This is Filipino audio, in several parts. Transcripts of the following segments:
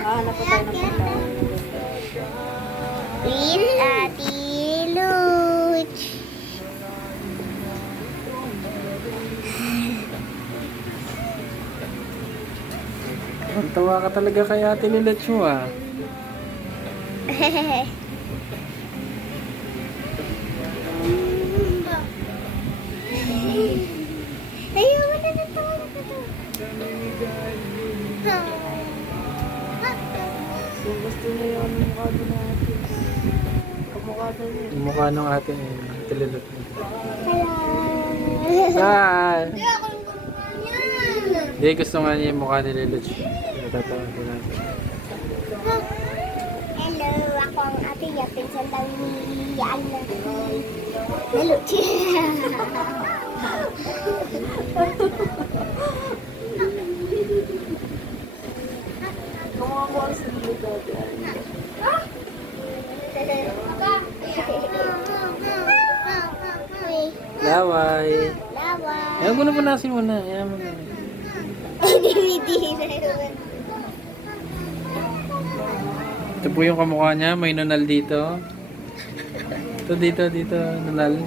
Hanap pa tayo ng pagkain. With Ate Luch. Ang tawa ka talaga kay Ate Lilet mo ah. Ayaw mo na natawa na ito. So, gusto niya yung mukha doon natin. Kamukha doon niya. Yung mukha ng Ate Lilet mo. Hello. Saan? Hindi ako yung kumukha niyan. Hindi, gusto nga niya yung mukha ni Lilet. Natatawa ko natin. Hello, ako ang ate Yapin sa ni Luch. Kamukha ko ang sila dati. Laway. Laway. Ayaw ko na punasin mo na. Ayaw mo na. Ito po yung kamukha niya. May nunal dito. Ito dito. Nunal.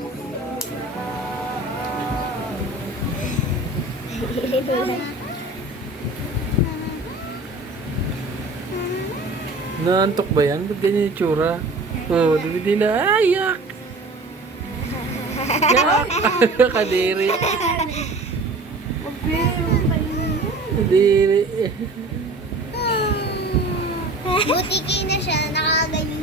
Naantok ba yan? Ba't ganyan yung tsura? Oh, di na. Ayak! Yak! Kadiri. Kadiri. Butiki na siya, nakagaling